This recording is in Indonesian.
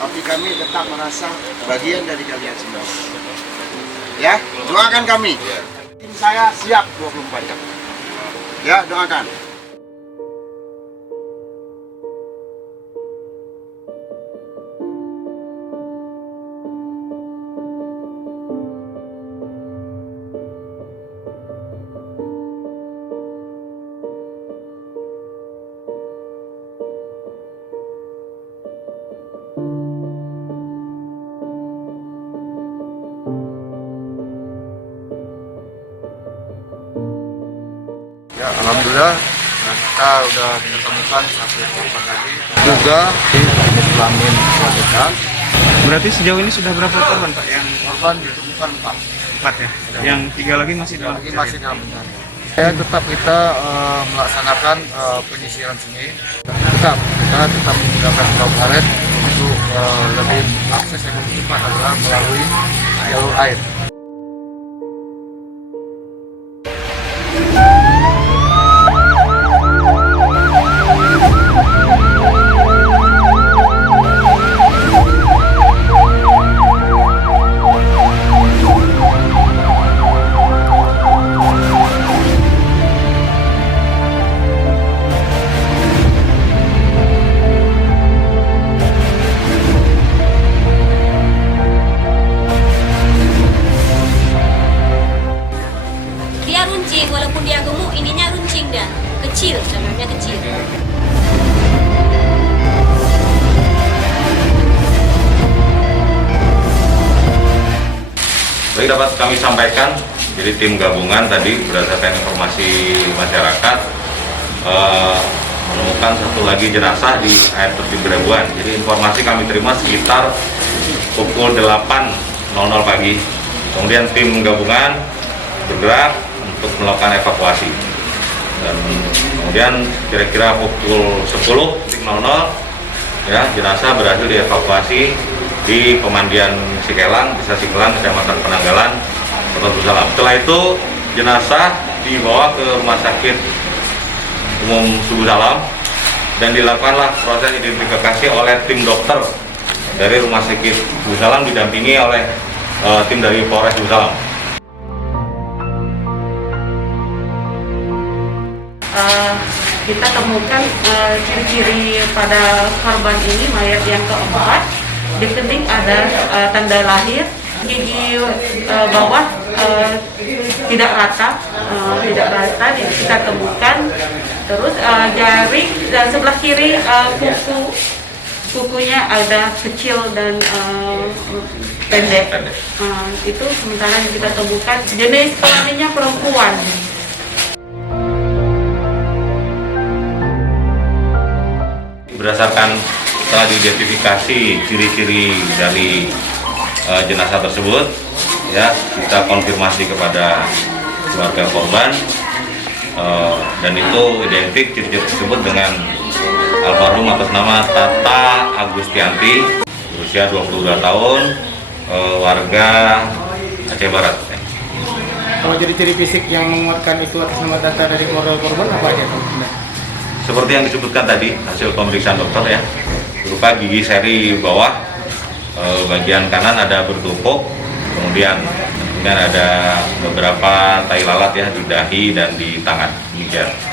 tapi kami tetap merasa bagian dari kalian semua. Ya, doakan kami. Tim saya siap 24 jam. Ya, doakan. Ya, alhamdulillah kita udah ditemukan satu korban lagi. Juga di Kelamin Wanita. Berarti sejauh ini sudah berapa korban Pak? Yang Korban ditemukan 4. ya? Yang 3 lagi masih dalam Lagi masih dalam pencarian. Ya, tetap kita melaksanakan penyisiran sungai. Kita tetap menggunakan perahu karet untuk lebih akses yang lebih cepat adalah melalui jalur air. Dia runcing, walaupun dia gemuk, ininya runcing dia. Kecil, sebenarnya kecil. Baik, dapat kami sampaikan, jadi tim gabungan tadi berdasarkan informasi masyarakat menemukan satu lagi jenazah di air terjun Berabuan. Jadi informasi kami terima sekitar pukul 8.00 pagi. Kemudian tim gabungan bergerak untuk melakukan evakuasi. Dan kemudian kira-kira pukul 10.00 ya, jenazah berhasil dievakuasi di pemandian Sikelang, Desa Sikelang, Kecamatan Penanggalan, Kota Subuh. Setelah itu jenazah dibawa ke Rumah Sakit Umum Subuh Salam dan dilakukanlah proses identifikasi oleh tim dokter dari Rumah Sakit Subuh Salam didampingi oleh tim dari Polres Subuh Salam. Kita temukan ciri-ciri pada korban ini, mayat yang keempat. Di kening ada tanda lahir, gigi bawah tidak rata, kita temukan. Terus jari dan sebelah kiri kukunya ada kecil dan pendek. Itu sementara yang kita temukan. Jenis kelaminnya perempuan. Berdasarkan telah diidentifikasi ciri-ciri dari jenazah tersebut, ya kita konfirmasi kepada keluarga korban dan itu identik ciri-ciri tersebut dengan almarhum atas nama Tata Agustianti, berusia 22 tahun, warga Aceh Barat. Kalau ciri-ciri fisik yang menguatkan itu atas nama data dari keluarga korban apa aja? Seperti yang disebutkan tadi, hasil pemeriksaan dokter ya, berupa gigi seri bawah, bagian kanan ada bertumpuk, kemudian ada beberapa tai lalat ya di dahi dan di tangan. Demikian.